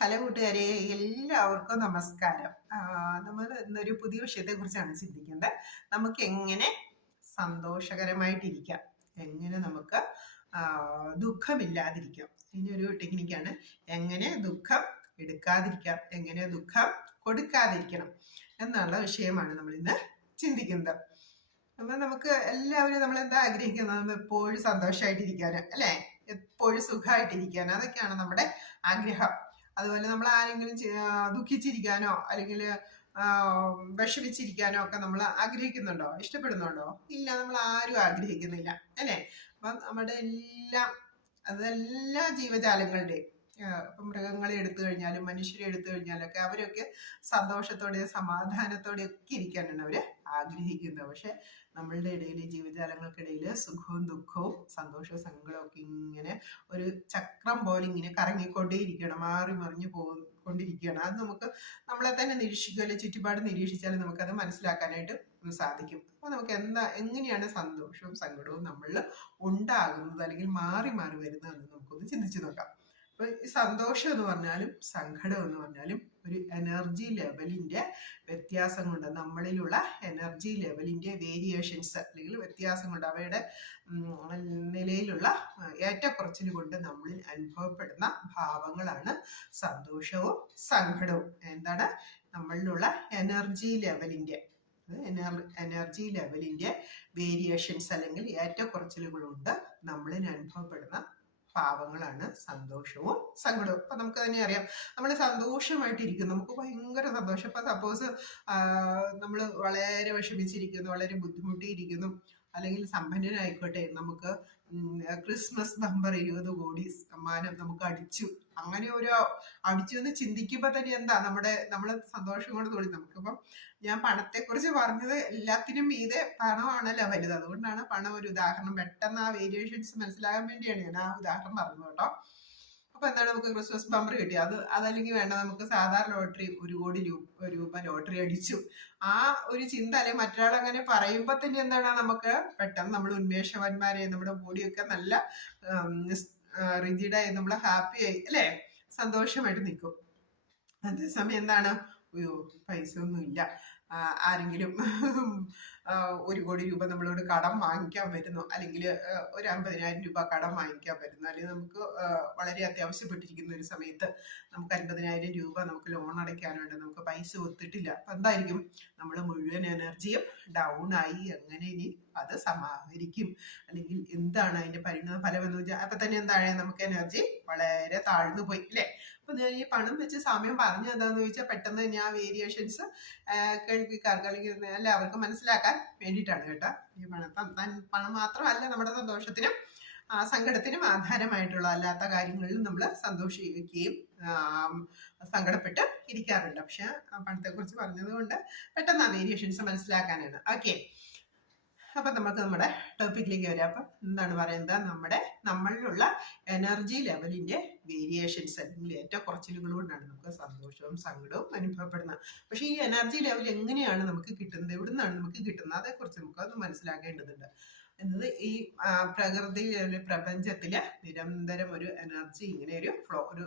Hello കൂട്ടുകാരെ എല്ലാവർക്കും നമസ്കാരം. നമ്മൾ ഇന്നൊരു പുതിയ വിഷയത്തെ കുറിച്ചാണ് ചിന്തിക്കുന്നത്. നമുക്ക് എങ്ങനെ സന്തോഷകരമായിട്ടിരിക്കാം? എങ്ങനെ നമുക്ക് ദുഃഖമില്ലാതിരിക്കാം ദുഃഖമില്ലാതിരിക്കാം? ഇതിനൊരു ടെക്നിക്കാണ്. എങ്ങനെ ദുഃഖം എടുക്കാതിരിക്കാം? എങ്ങനെ ദുഃഖം കൊടുക്കാതിരിക്കണം? എന്നുള്ള വിഷയമാണ് നമ്മൾ ഇന്ന് ചിന്തിക്കുന്നത്. അപ്പൊ നമുക്ക് എല്ലാവരും നമ്മൾ എന്താ ആഗ്രഹിക്കുന്നത്? നമ്മൾ എപ്പോഴും സന്തോഷമായിട്ടിരിക്കാനും അല്ലെ? എപ്പോഴും സുഖമായിട്ടിരിക്കാനും. അതൊക്കെയാണ് നമ്മുടെ ആഗ്രഹം. അതുപോലെ നമ്മൾ ആരെങ്കിലും ദുഃഖിച്ചിരിക്കാനോ അല്ലെങ്കിൽ വിഷമിച്ചിരിക്കാനോ ഒക്കെ നമ്മൾ ആഗ്രഹിക്കുന്നുണ്ടോ? ഇഷ്ടപ്പെടുന്നുണ്ടോ? ഇല്ല നമ്മൾ ആരും ആഗ്രഹിക്കുന്നില്ല. അല്ലേ? അപ്പം നമ്മുടെ എല്ലാം അതെല്ലാ ജീവജാലങ്ങളുടെയും ഇപ്പം മൃഗങ്ങളെ എടുത്തു കഴിഞ്ഞാലും മനുഷ്യരെ എടുത്തു കഴിഞ്ഞാലൊക്കെ അവരൊക്കെ സന്തോഷത്തോടെ സമാധാനത്തോടെ ഒക്കെ ഇരിക്കാനാണ് അവർ ആഗ്രഹിക്കുന്നത്. പക്ഷെ നമ്മളുടെ ഇടയിൽ ജീവജാലങ്ങൾക്കിടയിൽ സുഖവും ദുഃഖവും സന്തോഷവും സങ്കടവും ഒക്കെ ഇങ്ങനെ ഒരു ചക്രം പോലെ ഇങ്ങനെ കറങ്ങിക്കൊണ്ടേയിരിക്കണം മാറി മറിഞ്ഞു പോയിക്കൊണ്ടിരിക്കുകയാണ് അത് നമുക്ക് നമ്മളെ തന്നെ നിരീക്ഷിക്കുക അല്ലെങ്കിൽ ചുറ്റുപാട് നിരീക്ഷിച്ചാലും നമുക്കത് മനസ്സിലാക്കാനായിട്ട് സാധിക്കും. അപ്പോൾ നമുക്ക് എന്താ എങ്ങനെയാണ് സന്തോഷവും സങ്കടവും നമ്മളിൽ ഉണ്ടാകുന്നത് അല്ലെങ്കിൽ മാറി മാറി വരുന്നത് എന്ന് നമുക്കൊന്ന് ചിന്തിച്ചു നോക്കാം. സന്തോഷം എന്ന് പറഞ്ഞാലും സങ്കടം എന്ന് പറഞ്ഞാലും ഒരു എനർജി ലെവലിന്റെ വ്യത്യാസം കൊണ്ട് നമ്മളിലുള്ള എനർജി ലെവലിന്റെ വേരിയേഷൻസ് അല്ലെങ്കിൽ വ്യത്യാസം കൊണ്ട് അവയുടെ നിലയിലുള്ള ഏറ്റക്കുറച്ചിൽ കൊണ്ട് നമ്മളിൽ അനുഭവപ്പെടുന്ന ഭാവങ്ങളാണ് സന്തോഷവും സങ്കടവും. എന്താണ്? നമ്മളിലുള്ള എനർജി ലെവലിന്റെ എനർജി ലെവലിന്റെ വേരിയേഷൻസ് അല്ലെങ്കിൽ ഏറ്റക്കുറച്ചിലുകൾ കൊണ്ട് നമ്മളിൽ അനുഭവപ്പെടുന്ന ഭാവങ്ങളാണ് സന്തോഷവും സങ്കടവും. അപ്പൊ നമുക്ക് തന്നെ അറിയാം. നമ്മൾ സന്തോഷമായിട്ടിരിക്കും നമുക്ക് ഭയങ്കര സന്തോഷം. ഇപ്പൊ സപ്പോസ് നമ്മൾ വളരെ വിഷമിച്ചിരിക്കുന്നു വളരെ ബുദ്ധിമുട്ടിയിരിക്കുന്നു അല്ലെങ്കിൽ സമ്പന്നനായിക്കോട്ടെ നമുക്ക് ക്രിസ്മസ് നമ്പർ ഇരുപത് കോടി സമ്മാനം നമുക്ക് അടിച്ചു. അങ്ങനെ ഒരു അടിച്ചു എന്ന് ചിന്തിക്കുമ്പോൾ തന്നെ എന്താ നമ്മുടെ നമ്മൾ സന്തോഷം കൊണ്ട് തോന്നി. നമുക്കിപ്പം ഞാൻ പണത്തെക്കുറിച്ച് പറഞ്ഞത് എല്ലാത്തിനും മീതെ പണമാണല്ലോ വലുത്. അതുകൊണ്ടാണ് പണം ഒരു ഉദാഹരണം. പെട്ടെന്ന് ആ വേരിയേഷൻസ് മനസ്സിലാകാൻ വേണ്ടിയാണ് ഞാൻ ആ ഉദാഹരണം പറഞ്ഞത് കേട്ടോ. അപ്പൊ എന്താണ് നമുക്ക് ക്രിസ്മസ് ബമ്പർ കിട്ടി. അത് അതല്ലെങ്കിൽ വേണ്ട നമുക്ക് സാധാരണ ലോട്ടറി ഒരു കോടി രൂപ രൂപ ലോട്ടറി അടിച്ചു. ആ ഒരു ചിന്ത അല്ലെങ്കിൽ മറ്റൊരാൾ അങ്ങനെ പറയുമ്പോൾ തന്നെ എന്താണ് നമുക്ക് പെട്ടെന്ന് നമ്മൾ ഉന്മേഷവന്മാരെ നമ്മുടെ ബോഡിയൊക്കെ നല്ല റിജിഡായി നമ്മൾ ഹാപ്പിയായി അല്ലേ? സന്തോഷമായിട്ട് നിൽക്കും. അതേസമയം എന്താണ്? അയ്യോ പൈസ ഒന്നും ഇല്ല ആ, ആരെങ്കിലും ഒരു കോടി രൂപ നമ്മളോട് കടം വാങ്ങിക്കാൻ വരുന്നു. അല്ലെങ്കിൽ ഒരു അമ്പതിനായിരം രൂപ കടം വാങ്ങിക്കാൻ വരുന്നു. അല്ലെങ്കിൽ നമുക്ക് വളരെ അത്യാവശ്യപ്പെട്ടിരിക്കുന്ന ഒരു സമയത്ത് നമുക്ക് അൻപതിനായിരം രൂപ നമുക്ക് ലോൺ അടയ്ക്കാനുണ്ട്. നമുക്ക് പൈസ ഒത്തിട്ടില്ല. അപ്പം എന്തായിരിക്കും? നമ്മൾ മുഴുവൻ എനർജിയും ഡൗൺ ആയി എങ്ങനെ ഇനി അത് സമാഹരിക്കും. അല്ലെങ്കിൽ എന്താണ് അതിന്റെ പരിണത ഫലം എന്ന് വെച്ചാൽ അപ്പൊ തന്നെ എന്താണ് നമുക്ക് എനർജി വളരെ താഴ്ന്നു പോയി അല്ലേ? അപ്പൊ ഞാൻ ഈ പണം വെച്ച് സമയം പറഞ്ഞു എന്താന്ന് ചോദിച്ചാൽ പെട്ടെന്ന് തന്നെ ആ വേരിയേഷൻസ് കേൾവിക്കാർക്ക് അല്ലെങ്കിൽ എല്ലാവർക്കും മനസ്സിലാക്കാൻ വേണ്ടിയിട്ടാണ് കേട്ടോ. ഈ പണം പണം മാത്രമല്ല നമ്മുടെ സന്തോഷത്തിനും സങ്കടത്തിനും ആധാരമായിട്ടുള്ള അല്ലാത്ത കാര്യങ്ങളിലും നമ്മൾ സന്തോഷിക്കുകയും സങ്കടപ്പെട്ട് ഇരിക്കാറുണ്ട്. പക്ഷെ പണത്തെക്കുറിച്ച് പറഞ്ഞത് കൊണ്ട് പെട്ടെന്ന് ആ വേരിയേഷൻസ് മനസ്സിലാക്കാനാണ്. ഓക്കെ അപ്പൊ നമുക്ക് നമ്മുടെ ടോപ്പിക്കിലേക്ക് വരാം. അപ്പൊ എന്താണ് പറയുന്നത്? നമ്മുടെ നമ്മളിലുള്ള എനർജി ലെവലിന്റെ വേരിയേഷൻസ് അല്ലെങ്കിൽ ഏറ്റക്കുറച്ചിലുകൾ കൊണ്ടാണ് നമുക്ക് സന്തോഷവും സങ്കടവും അനുഭവപ്പെടുന്നത്. പക്ഷെ ഈ എനർജി ലെവൽ എങ്ങനെയാണ് നമുക്ക് കിട്ടുന്നത്? എവിടെ നിന്നാണ് നമുക്ക് കിട്ടുന്നത്? അതേക്കുറിച്ച് നമുക്ക് ഒന്ന് മനസ്സിലാക്കേണ്ടതുണ്ട്. എന്നത് ഈ പ്രകൃതി പ്രപഞ്ചത്തിൽ നിരന്തരം ഒരു എനർജി ഇങ്ങനെ ഒരു ഫ്ലോ ഒരു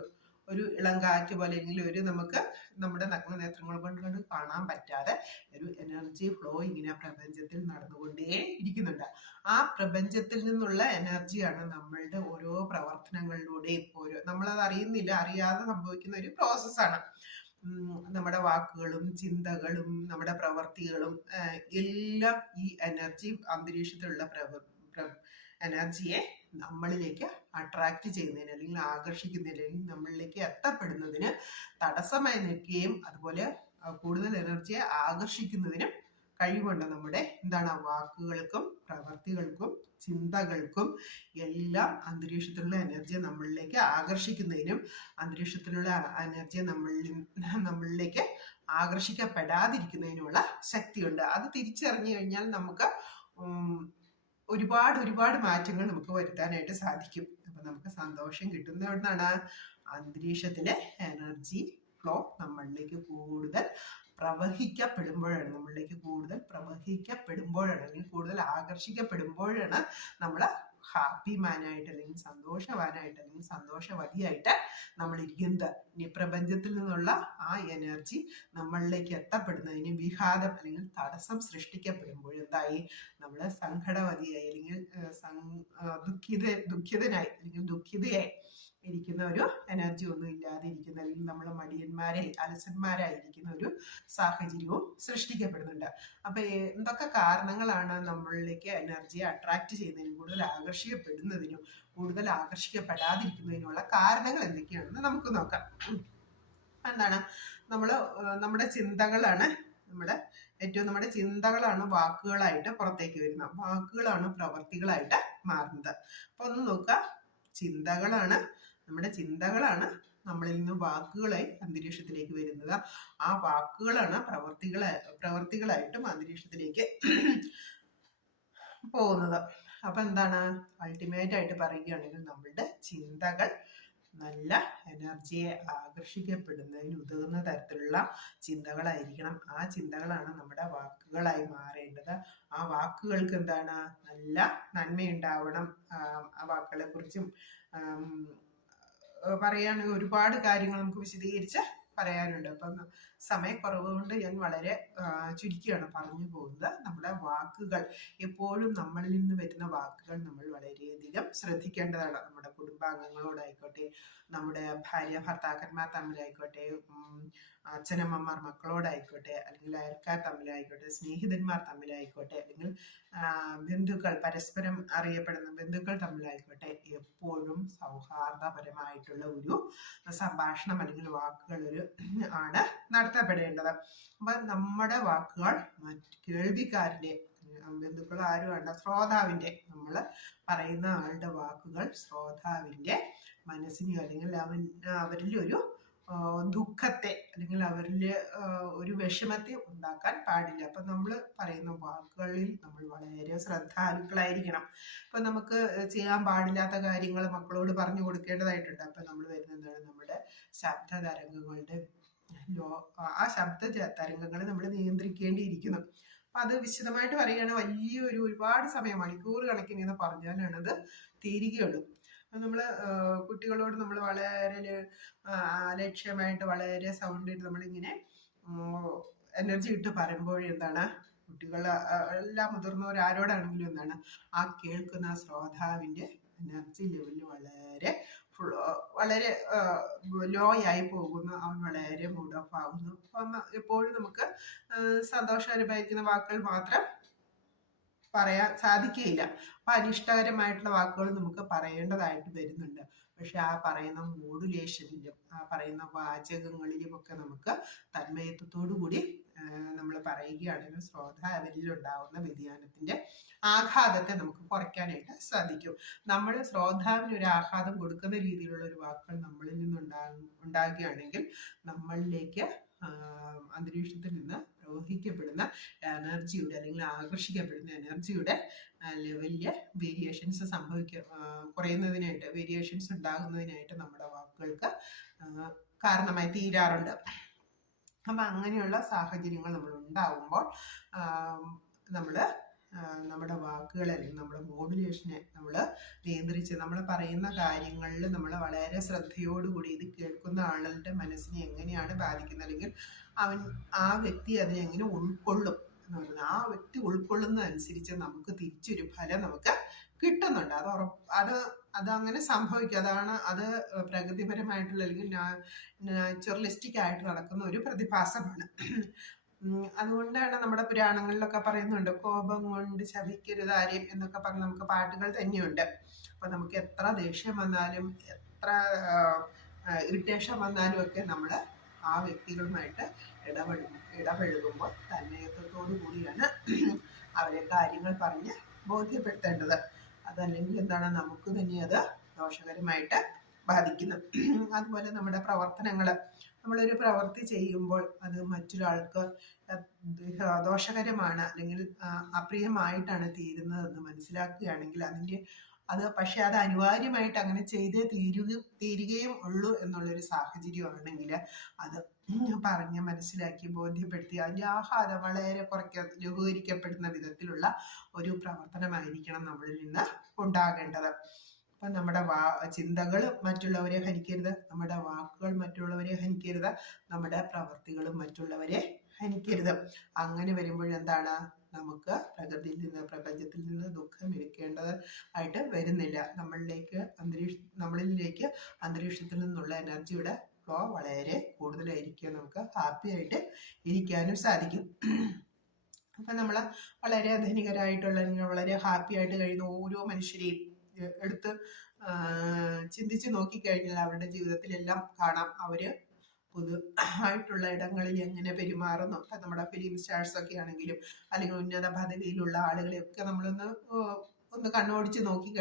ഒരു ഇളം കാറ്റ് പോലെ അല്ലെങ്കിൽ ഒരു നമുക്ക് നമ്മുടെ നഗ്ന നേത്രങ്ങൾ കൊണ്ട് കാണാൻ പറ്റാതെ ഒരു എനർജി ഫ്ലോ ഇങ്ങനെ പ്രപഞ്ചത്തിൽ നടന്നുകൊണ്ടേ ഇരിക്കുന്നുണ്ട്. ആ പ്രപഞ്ചത്തിൽ നിന്നുള്ള എനർജിയാണ് നമ്മളുടെ ഓരോ പ്രവർത്തനങ്ങളിലൂടെയും ഓരോ നമ്മളത് അറിയുന്നില്ല അറിയാതെ സംഭവിക്കുന്ന ഒരു പ്രോസസ്സാണ് നമ്മുടെ വാക്കുകളും ചിന്തകളും നമ്മുടെ പ്രവർത്തികളും എല്ലാം ഈ എനർജി അന്തരീക്ഷത്തിലുള്ള എനർജിയെ നമ്മളിലേക്ക് അട്രാക്റ്റ് ചെയ്യുന്നതിന് അല്ലെങ്കിൽ ആകർഷിക്കുന്നതിന് അല്ലെങ്കിൽ നമ്മളിലേക്ക് എത്തപ്പെടുന്നതിന് തടസ്സമായി നിൽക്കുകയും അതുപോലെ കൂടുതൽ എനർജിയെ ആകർഷിക്കുന്നതിനും കഴിവുണ്ട് നമ്മുടെ. എന്താണ്? വാക്കുകൾക്കും പ്രവൃത്തികൾക്കും ചിന്തകൾക്കും എല്ലാം അന്തരീക്ഷത്തിലുള്ള എനർജിയെ നമ്മളിലേക്ക് ആകർഷിക്കുന്നതിനും അന്തരീക്ഷത്തിലുള്ള എനർജിയെ നമ്മളിൽ നമ്മളിലേക്ക് ആകർഷിക്കപ്പെടാതിരിക്കുന്നതിനുമുള്ള ശക്തിയുണ്ട്. അത് തിരിച്ചറിഞ്ഞു കഴിഞ്ഞാൽ നമുക്ക് ഒരുപാട് ഒരുപാട് മാറ്റങ്ങൾ നമുക്ക് വരുത്താനായിട്ട് സാധിക്കും. അപ്പൊ നമുക്ക് സന്തോഷം കിട്ടുന്ന എവിടുന്നാണ് അന്തരീക്ഷത്തിലെ എനർജി ഫ്ലോ നമ്മളിലേക്ക് കൂടുതൽ പ്രവഹിക്കപ്പെടുമ്പോഴാണ്. നമ്മളിലേക്ക് കൂടുതൽ പ്രവഹിക്കപ്പെടുമ്പോഴാണ് അല്ലെങ്കിൽ കൂടുതൽ ആകർഷിക്കപ്പെടുമ്പോഴാണ് നമ്മൾ ഹാപ്പി മാനായിട്ട് അല്ലെങ്കിൽ സന്തോഷവാനായിട്ട് അല്ലെങ്കിൽ സന്തോഷവതിയായിട്ട് നമ്മൾ ഇരിക്കുന്നത് ഇനി പ്രപഞ്ചത്തിൽ നിന്നുള്ള ആ എനർജി നമ്മളിലേക്ക് എത്തപ്പെടുന്നതിന് വിഘാതം അല്ലെങ്കിൽ തടസ്സം സൃഷ്ടിക്കപ്പെടുമ്പോൾ എന്തായി? നമ്മൾ സങ്കടവതിയായി അല്ലെങ്കിൽ ദുഃഖിത ദുഃഖിതനായി അല്ലെങ്കിൽ ദുഃഖിതയായി ഇരിക്കുന്ന ഒരു എനർജി ഒന്നും ഇല്ലാതെ ഇരിക്കുന്ന അല്ലെങ്കിൽ നമ്മൾ മടിയന്മാരെ അലസന്മാരായിരിക്കുന്ന ഒരു സാഹചര്യവും സൃഷ്ടിക്കപ്പെടുന്നുണ്ട്. അപ്പൊ എന്തൊക്കെ കാരണങ്ങളാണ് നമ്മളിലേക്ക് എനർജിയെ അട്രാക്ട് ചെയ്യുന്നതിനും കൂടുതൽ ആകർഷിക്കപ്പെടുന്നതിനും കൂടുതൽ ആകർഷിക്കപ്പെടാതിരിക്കുന്നതിനുള്ള കാരണങ്ങൾ എന്തൊക്കെയാണെന്ന് നമുക്ക് നോക്കാം. എന്താണ്? നമ്മൾ നമ്മുടെ ചിന്തകളാണ് നമ്മുടെ ഏറ്റവും നമ്മുടെ ചിന്തകളാണ് വാക്കുകളായിട്ട് പുറത്തേക്ക് വരുന്നത്. വാക്കുകളാണ് പ്രവർത്തികളായിട്ട് മാറുന്നത്. അപ്പൊ ഒന്ന് നോക്കുക. ചിന്തകളാണ് നമ്മുടെ ചിന്തകളാണ് നമ്മളിൽ നിന്ന് വാക്കുകളായി അന്തരീക്ഷത്തിലേക്ക് വരുന്നത്. ആ വാക്കുകളാണ് പ്രവർത്തികളെ പ്രവർത്തികളായിട്ടും അന്തരീക്ഷത്തിലേക്ക് പോകുന്നത്. അപ്പൊ എന്താണ്? അൾട്ടിമേറ്റ് ആയിട്ട് പറയുകയാണെങ്കിൽ നമ്മളുടെ ചിന്തകൾ നല്ല എനർജിയെ ആകർഷിക്കപ്പെടുന്നതിന് ഉതകുന്ന തരത്തിലുള്ള ചിന്തകളായിരിക്കണം. ആ ചിന്തകളാണ് നമ്മുടെ വാക്കുകളായി മാറേണ്ടത്. ആ വാക്കുകൾക്ക് എന്താണ്? നല്ല നന്മയുണ്ടാവണം. ആ വാക്കുകളെ കുറിച്ചും പറയുകയാണെങ്കിൽ ഒരുപാട് കാര്യങ്ങൾ നമുക്ക് വിശദീകരിച്ച് പറയാനുണ്ട്. അപ്പം സമയക്കുറവ് കൊണ്ട് ഞാൻ വളരെ ചുരുക്കിയാണ് പറഞ്ഞു പോകുന്നത്. നമ്മുടെ വാക്കുകൾ എപ്പോഴും നമ്മളിൽ നിന്ന് വരുന്ന വാക്കുകൾ നമ്മൾ വളരെയധികം ശ്രദ്ധിക്കേണ്ടതാണ്. നമ്മുടെ കുടുംബാംഗങ്ങളോടായിക്കോട്ടെ നമ്മുടെ ഭാര്യ ഭർത്താക്കന്മാർ തമ്മിലായിക്കോട്ടെ അച്ഛനമ്മമാർ മക്കളോടായിക്കോട്ടെ അല്ലെങ്കിൽ അയൽക്കാർ തമ്മിലായിക്കോട്ടെ സ്നേഹിതന്മാർ തമ്മിലായിക്കോട്ടെ അല്ലെങ്കിൽ ബന്ധുക്കൾ പരസ്പരം അറിയപ്പെടുന്ന ബന്ധുക്കൾ തമ്മിലായിക്കോട്ടെ എപ്പോഴും സൗഹാർദ്ദപരമായിട്ടുള്ള ഒരു സംഭാഷണം അല്ലെങ്കിൽ വാക്കുകൾ ഒരു ആണ് നടത്തപ്പെടേണ്ടത് അപ്പൊ നമ്മുടെ വാക്കുകൾ മറ്റ് കേൾവിക്കാരുടെ ബന്ധുക്കൾ ആരും വേണ്ട ശ്രോതാവിന്റെ നമ്മൾ പറയുന്ന ആളുടെ വാക്കുകൾ ശ്രോതാവിന്റെ മനസ്സിനെയോ അല്ലെങ്കിൽ അവൻ അവരിൽ ഒരു ദുഃഖത്തെ അല്ലെങ്കിൽ അവരിൽ ഒരു വിഷമത്തെ ഉണ്ടാക്കാൻ പാടില്ല. അപ്പൊ നമ്മൾ പറയുന്ന വാക്കുകളിൽ നമ്മൾ വളരെ ശ്രദ്ധാലുക്കളായിരിക്കണം. അപ്പം നമുക്ക് ചെയ്യാൻ പാടില്ലാത്ത കാര്യങ്ങൾ മക്കളോട് പറഞ്ഞു കൊടുക്കേണ്ടതായിട്ടുണ്ട്. അപ്പൊ നമ്മൾ വരുന്നത് നമ്മുടെ ശബ്ദ തരംഗങ്ങളുടെ ആ ശബ്ദ തരംഗങ്ങളെ നമ്മൾ നിയന്ത്രിക്കേണ്ടിയിരിക്കുന്നു. അപ്പൊ അത് വിശദമായിട്ട് പറയുകയാണ് വലിയൊരു ഒരുപാട് സമയം മണിക്കൂർ കണക്കിന് എന്ന് പറഞ്ഞാലാണ് അത് തീരുകയുള്ളൂ നമ്മൾ കുട്ടികളോട് നമ്മൾ വളരെ ലക്ഷ്യമായിട്ട് വളരെ സൗണ്ടിൽ നമ്മളിങ്ങനെ എനർജി ഇട്ട് പറയുമ്പോഴെന്താണ് കുട്ടികൾ എല്ലാ മുതിർന്നവർ ആരോടാണെങ്കിലും എന്താണ് ആ കേൾക്കുന്ന ശ്രോതാവിന്റെ എനർജി ലെവൽ വളരെ വളരെ ലോ ആയി പോകുന്നു അവൻ വളരെ മൂഡ് ഓഫ് ആകുന്നു അപ്പം എപ്പോഴും നമുക്ക് അനുഭവിക്കുന്ന വാക്കുകൾ മാത്രം പറയാൻ സാധിക്കുകയില്ല അപ്പൊ അനിഷ്ടകരമായിട്ടുള്ള വാക്കുകൾ നമുക്ക് പറയേണ്ടതായിട്ട് വരുന്നുണ്ട്. പക്ഷെ ആ പറയുന്ന മോഡുലേഷനിലും ആ പറയുന്ന വാചകങ്ങളിലും ഒക്കെ നമുക്ക് തന്മയത്വത്തോടു കൂടി നമ്മൾ പറയുകയാണെങ്കിൽ ശ്രോതാവരിൽ ഉണ്ടാവുന്ന വ്യതിയാനത്തിന്റെ ആഘാതത്തെ നമുക്ക് കുറയ്ക്കാനായിട്ട് സാധിക്കും. നമ്മൾ ശ്രോതാവിന് ഒരു ആഘാതം കൊടുക്കുന്ന രീതിയിലുള്ള ഒരു വാക്കുകൾ നമ്മളിൽ നിന്നുണ്ടാ ഉണ്ടാകുകയാണെങ്കിൽ നമ്മളിലേക്ക് അന്തരീക്ഷത്തിൽ നിന്ന് പ്രവഹിക്കപ്പെടുന്ന എനർജിയുടെ അല്ലെങ്കിൽ ആകർഷിക്കപ്പെടുന്ന എനർജിയുടെ ലെവലിൽ വേരിയേഷൻസ് സംഭവിക്ക കുറയുന്നതിനായിട്ട് വേരിയേഷൻസ് ഉണ്ടാകുന്നതിനായിട്ട് നമ്മുടെ വാക്കുകൾക്ക് കാരണമായി തീരാറുണ്ട്. അപ്പം അങ്ങനെയുള്ള സാഹചര്യങ്ങൾ നമ്മൾ ഉണ്ടാകുമ്പോൾ നമ്മൾ നമ്മുടെ വാക്കുകൾ അല്ലെങ്കിൽ നമ്മുടെ മോഡുലേഷനെ നമ്മൾ നിയന്ത്രിച്ച് നമ്മൾ പറയുന്ന കാര്യങ്ങളിൽ നമ്മൾ വളരെ ശ്രദ്ധയോടുകൂടി ഇത് കേൾക്കുന്ന ആളുടെ മനസ്സിനെ എങ്ങനെയാണ് ബാധിക്കുന്നത്? അല്ലെങ്കിൽ അവൻ ആ വ്യക്തി അതിനെ എങ്ങനെ ഉൾക്കൊള്ളും എന്ന് പറയുന്നത്. ആ വ്യക്തി ഉൾക്കൊള്ളുന്നതനുസരിച്ച് നമുക്ക് തിരിച്ചൊരു ഫലം നമുക്ക് കിട്ടുന്നുണ്ട്. അത് ഉറപ്പ് അത് അത് അങ്ങനെ സംഭവിക്കും. അതാണ് അത് പ്രകൃതിപരമായിട്ടുള്ള അല്ലെങ്കിൽ നാച്ചുറലിസ്റ്റിക് ആയിട്ട് നടക്കുന്ന ഒരു പ്രതിഭാസമാണ്. അതുകൊണ്ടാണ് നമ്മുടെ പുരാണങ്ങളിലൊക്കെ പറയുന്നുണ്ട് കോപം കൊണ്ട് ശപിക്കരുത് ആരെയും എന്നൊക്കെ പറഞ്ഞ് നമുക്ക് പാട്ടുകൾ തന്നെയുണ്ട്. അപ്പൊ നമുക്ക് എത്ര ദേഷ്യം വന്നാലും എത്ര ഇറിറ്റേഷൻ വന്നാലും ഒക്കെ നമ്മൾ ആ വ്യക്തികളുമായിട്ട് ഇടപെടും ഇടപഴകുമ്പോൾ തന്മയത്വത്തോടു കൂടിയാണ് അവരെ കാര്യങ്ങൾ പറഞ്ഞ് ബോധ്യപ്പെടുത്തേണ്ടത്. അതല്ലെങ്കിൽ എന്താണ് നമുക്ക് തന്നെ അത് ദോഷകരമായിട്ട് ബാധിക്കുന്നു. അതുപോലെ നമ്മുടെ പ്രവർത്തനങ്ങൾ നമ്മളൊരു പ്രവൃത്തി ചെയ്യുമ്പോൾ അത് മറ്റൊരാൾക്ക് ദോഷകരമാണ് അല്ലെങ്കിൽ അപ്രിയമായിട്ടാണ് തീരുന്നതെന്ന് മനസ്സിലാക്കുകയാണെങ്കിൽ അതിന്റെ അത് പക്ഷെ അത് അനിവാര്യമായിട്ട് അങ്ങനെ ചെയ്തേ തീരുക തീരുകയും ഉള്ളൂ എന്നുള്ളൊരു സാഹചര്യമാണെങ്കിൽ അത് പറഞ്ഞ് മനസ്സിലാക്കി ബോധ്യപ്പെടുത്തി അതിന്റെ ആഹാരം വളരെ കുറയ്ക്ക ലഘൂകരിക്കപ്പെടുന്ന വിധത്തിലുള്ള ഒരു പ്രവർത്തനമായിരിക്കണം നമ്മളിൽ നിന്ന് ഉണ്ടാകേണ്ടത്. അപ്പൊ നമ്മുടെ വാ ചിന്തകൾ മറ്റുള്ളവരെ ഹനിക്കരുത്. നമ്മുടെ വാക്കുകൾ മറ്റുള്ളവരെ ഹനിക്കരുത്. നമ്മുടെ പ്രവർത്തികളും മറ്റുള്ളവരെ ഹനിക്കരുത്. അങ്ങനെ വരുമ്പോൾ എന്താണ്? നമുക്ക് പ്രകൃതിയിൽ നിന്ന് പ്രപഞ്ചത്തിൽ നിന്ന് ദുഃഖം എടുക്കേണ്ടത് ആയിട്ട് വരുന്നില്ല. നമ്മളിലേക്ക് അന്തരീക്ഷ നമ്മളിലേക്ക് അന്തരീക്ഷത്തിൽ നിന്നുള്ള എനർജിയുടെ ഫ്ലോ വളരെ കൂടുതലായിരിക്കും. നമുക്ക് ഹാപ്പി ആയിട്ട് ഇരിക്കാനും സാധിക്കും. അപ്പം നമ്മൾ വളരെ ധനികരായിട്ടുള്ള വളരെ ഹാപ്പി ആയിട്ട് കഴിയുന്ന ഓരോ മനുഷ്യരെയും എടുത്ത് ചിന്തിച്ച് നോക്കിക്കഴിഞ്ഞാൽ അവരുടെ ജീവിതത്തിലെല്ലാം കാണാം അവർ പൊതു ആയിട്ടുള്ള ഇടങ്ങളിൽ എങ്ങനെ പെരുമാറുന്നു. ഇപ്പം നമ്മുടെ ഫിലിം സ്റ്റാർസ് ഒക്കെ ആണെങ്കിലും അല്ലെങ്കിൽ ഉന്നത പദവിയിലുള്ള ആളുകളെയൊക്കെ നമ്മളൊന്ന് ഒന്ന് കണ്ണോടിച്ച് നോക്കിക്കഴിഞ്ഞാൽ